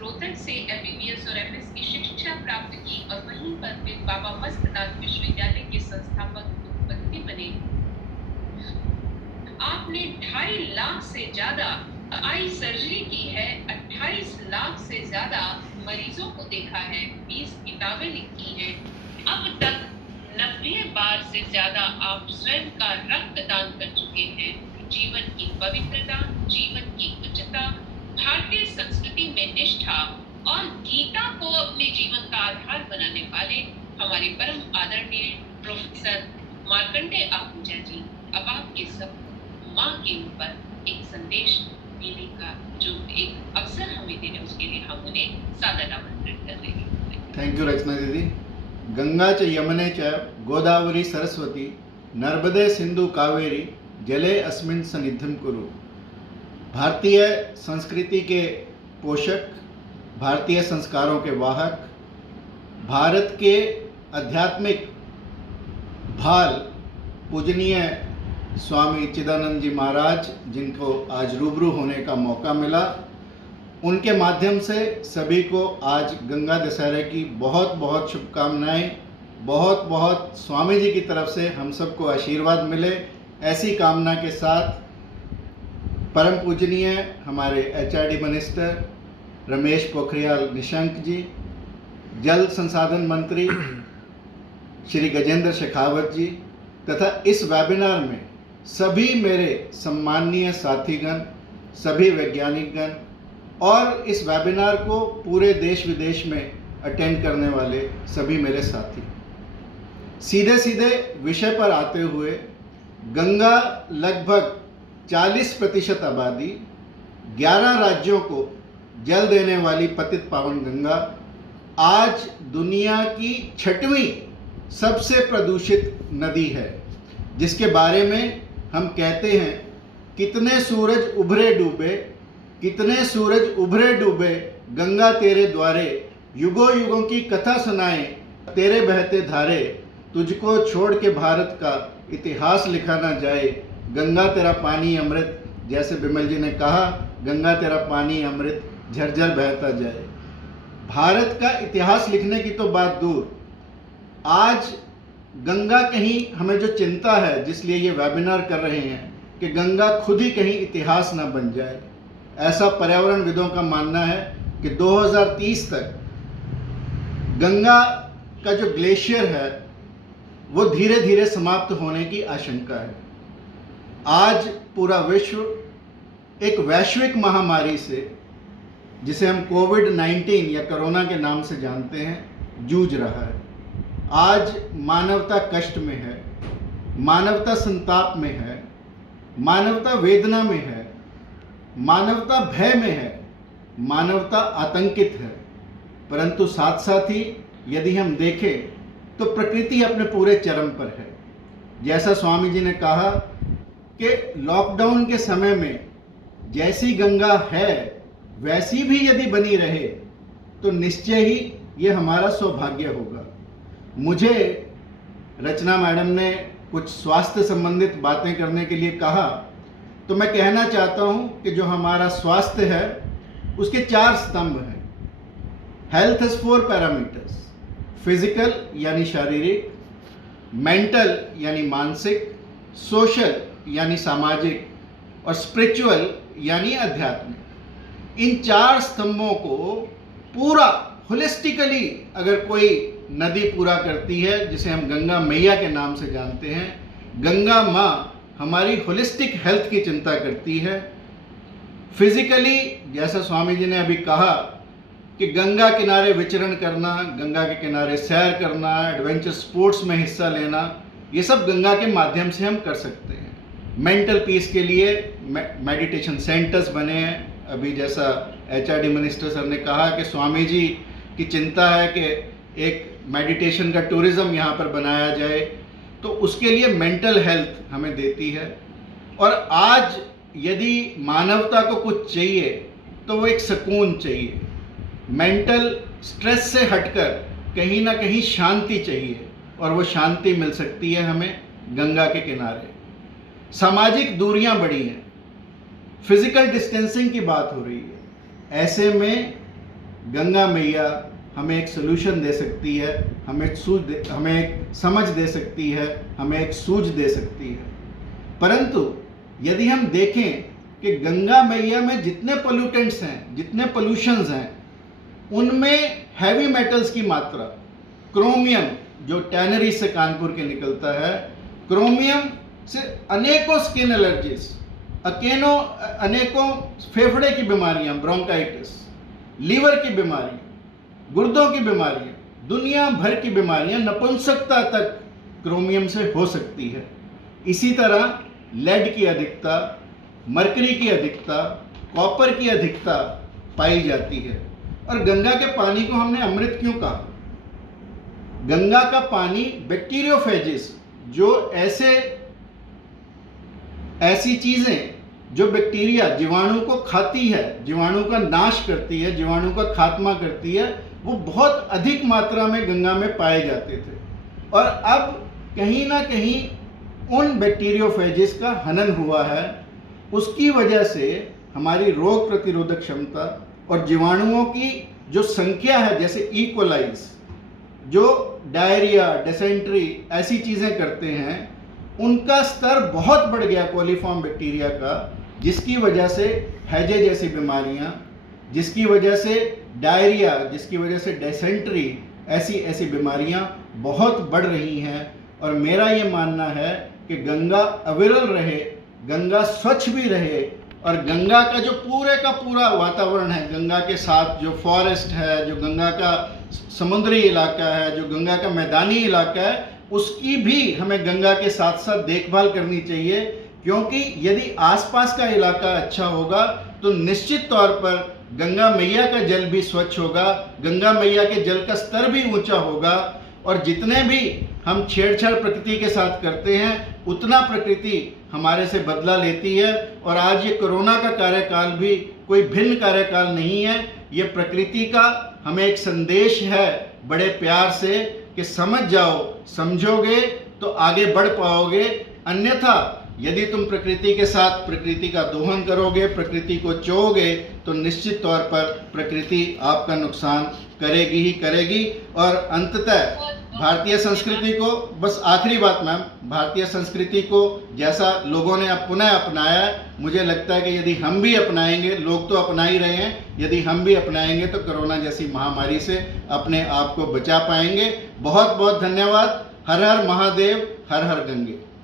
रोहतक से एमबीबीएस और एमएस की शिक्षा प्राप्त की और वहीं पर फिर बाबा मस्तनाथ विश्वविद्यालय के संस्थापक कुलपति बने। आपने 2.5 लाख से ज्यादा आई सर्जरी की है, 28 लाख से ज्यादा मरीजों को देखा है, 20 किताबें लिखी हैं। अब तक 90 बार से ज्यादा आप स्वयं का रक्तदान कर चुके हैं। जीवन की पवित्रता, जीवन की उच्चता, भारतीय संस्कृति में निष्ठा और गीता को अपने जीवन का आधार बनाने वाले हमारे परम आदरणीय प्रोफेसर मार्कंडेय आहूजा जी, अब आपके सब माँ के ऊपर एक संदेश देने का जो एक अवसर हमें दे रहे हैं, उसके लिए हम उन्हें सादर आमंत्रित कर रहे हैं। थैंक यू रचना दीदी। गंगा च यमुने च गोदावरी सरस्वती नर्मदे सिंधु कावेरी जले अस्मिन् सन्निधिं कुरु। भारतीय संस्कृति के पोषक, भारतीय संस्कारों के वाहक, भारत के आध्यात्मिक भाल पूजनीय स्वामी चिदानंद जी महाराज, जिनको आज रूबरू होने का मौका मिला, उनके माध्यम से सभी को आज गंगा दशहरे की बहुत बहुत शुभकामनाएं। बहुत बहुत स्वामी जी की तरफ से हम सबको आशीर्वाद मिले, ऐसी कामना के साथ परम पूजनीय हमारे एचआरडी मिनिस्टर रमेश पोखरियाल निशंक जी, जल संसाधन मंत्री श्री गजेंद्र शेखावत जी तथा इस वेबिनार में सभी मेरे सम्माननीय साथीगण, सभी वैज्ञानिकगण और इस वेबिनार को पूरे देश विदेश में अटेंड करने वाले सभी मेरे साथी। सीधे सीधे विषय पर आते हुए, गंगा लगभग 40% आबादी, 11 राज्यों को जल देने वाली पतित पावन गंगा आज दुनिया की 6वीं सबसे प्रदूषित नदी है, जिसके बारे में हम कहते हैं कितने सूरज उभरे डूबे, कितने सूरज उभरे डूबे, गंगा तेरे द्वारे युगों युगों की कथा सुनाए, तेरे बहते धारे, तुझको छोड़ के भारत का इतिहास लिखा ना जाए, गंगा तेरा पानी अमृत, जैसे बिमल जी ने कहा, गंगा तेरा पानी अमृत झरझर बहता जाए। भारत का इतिहास लिखने की तो बात दूर, आज गंगा कहीं हमें जो चिंता है, जिसलिए ये वेबिनार कर रहे हैं, कि गंगा खुद ही कहीं इतिहास ना बन जाए। ऐसा पर्यावरणविदों का मानना है कि 2030 तक गंगा का जो ग्लेशियर है वो धीरे धीरे समाप्त होने की आशंका है। आज पूरा विश्व एक वैश्विक महामारी से, जिसे हम कोविड-19 या कोरोना के नाम से जानते हैं, जूझ रहा है। आज मानवता कष्ट में है, मानवता संताप में है, मानवता वेदना में है, मानवता भय में है, मानवता आतंकित है। परंतु साथ साथ ही यदि हम देखें तो प्रकृति अपने पूरे चरम पर है। जैसा स्वामी जी ने कहा कि लॉकडाउन के समय में जैसी गंगा है वैसी भी यदि बनी रहे तो निश्चय ही ये हमारा सौभाग्य होगा। मुझे रचना मैडम ने कुछ स्वास्थ्य संबंधित बातें करने के लिए कहा, तो मैं कहना चाहता हूँ कि जो हमारा स्वास्थ्य है उसके 4 स्तंभ हैं। हेल्थ हैज 4 पैरामीटर्स, फिजिकल यानी शारीरिक, मेंटल यानी मानसिक, सोशल यानी सामाजिक और स्पिरिचुअल यानी आध्यात्मिक। इन 4 स्तंभों को पूरा होलिस्टिकली अगर कोई नदी पूरा करती है, जिसे हम गंगा मैया के नाम से जानते हैं, गंगा माँ हमारी होलिस्टिक हेल्थ की चिंता करती है। फिजिकली, जैसा स्वामी जी ने अभी कहा कि गंगा किनारे विचरण करना, गंगा के किनारे सैर करना, एडवेंचर स्पोर्ट्स में हिस्सा लेना, ये सब गंगा के माध्यम से हम कर सकते हैं। मेंटल पीस के लिए मेडिटेशन सेंटर्स बने हैं। अभी जैसा एचआरडी मिनिस्टर सर ने कहा कि स्वामी जी की चिंता है कि एक मेडिटेशन का टूरिज्म यहाँ पर बनाया जाए, तो उसके लिए मेंटल हेल्थ हमें देती है। और आज यदि मानवता को कुछ चाहिए तो वो एक सुकून चाहिए, मेंटल स्ट्रेस से हटकर कहीं ना कहीं शांति चाहिए, और वो शांति मिल सकती है हमें गंगा के किनारे। सामाजिक दूरियां बढ़ी हैं, फिजिकल डिस्टेंसिंग की बात हो रही है। ऐसे में गंगा मैया हमें एक सोल्यूशन दे सकती है, हमें एक समझ दे सकती है, हमें एक सूझ दे सकती है। परंतु यदि हम देखें कि गंगा मैया में जितने पोल्यूटेंट्स हैं, जितने पोल्यूशंस हैं, उनमें हैवी मेटल्स की मात्रा, क्रोमियम जो टैनरी से कानपुर के निकलता है, क्रोमियम से अनेकों स्किन एलर्जीज, अनेकों फेफड़े की बीमारियां, ब्रोंकाइटिस, लीवर की बीमारियां, गुर्दों की बीमारियां, दुनिया भर की बीमारियां, नपुंसकता तक क्रोमियम से हो सकती है। इसी तरह लेड की अधिकता, मरकरी की अधिकता, कॉपर की अधिकता पाई जाती है। और गंगा के पानी को हमने अमृत क्यों कहा? गंगा का पानी बैक्टीरियोफेजिस, जो ऐसी चीजें जो बैक्टीरिया, जीवाणु को खाती है, जीवाणु का नाश करती है, जीवाणु का खात्मा करती है, वो बहुत अधिक मात्रा में गंगा में पाए जाते थे। और अब कहीं ना कहीं उन बैक्टीरियोफेजिस का हनन हुआ है। उसकी वजह से हमारी रोग प्रतिरोधक क्षमता और जीवाणुओं की जो संख्या है, जैसे ई कोलाइज जो डायरिया, डिसेंट्री ऐसी चीज़ें करते हैं, उनका स्तर बहुत बढ़ गया कोलीफॉर्म बैक्टीरिया का, जिसकी वजह से हैजे जैसी बीमारियां, जिसकी वजह से डायरिया, जिसकी वजह से डिसेंट्री, ऐसी बीमारियां बहुत बढ़ रही हैं। और मेरा ये मानना है कि गंगा अविरल रहे, गंगा स्वच्छ भी रहे, और गंगा का जो पूरे का पूरा वातावरण है, गंगा के साथ जो फॉरेस्ट है, जो गंगा का समुद्री इलाका है, जो गंगा का मैदानी इलाका है, उसकी भी हमें गंगा के साथ साथ देखभाल करनी चाहिए। क्योंकि यदि आसपास का इलाका अच्छा होगा तो निश्चित तौर पर गंगा मैया का जल भी स्वच्छ होगा, गंगा मैया के जल का स्तर भी ऊंचा होगा। और जितने भी हम छेड़छाड़ प्रकृति के साथ करते हैं, उतना प्रकृति हमारे से बदला लेती है। और आज ये कोरोना का कार्यकाल भी कोई भिन्न कार्यकाल नहीं है। ये प्रकृति का हमें एक संदेश है बड़े प्यार से कि समझ जाओ, समझोगे तो आगे बढ़ पाओगे। अन्यथा यदि तुम प्रकृति के साथ प्रकृति का दोहन करोगे, प्रकृति को चोगे, तो निश्चित तौर पर प्रकृति आपका नुकसान करेगी ही करेगी। और अंततः भारतीय संस्कृति को, बस आखिरी बात मैम, भारतीय संस्कृति को जैसा लोगों ने अब पुनः अपनाया है, मुझे लगता है कि यदि हम भी अपनाएंगे, लोग तो अपना ही रहे हैं, यदि हम भी अपनाएंगे तो कोरोना जैसी महामारी से अपने आप को बचा पाएंगे। बहुत बहुत धन्यवाद। हर हर महादेव, हर हर गंगे।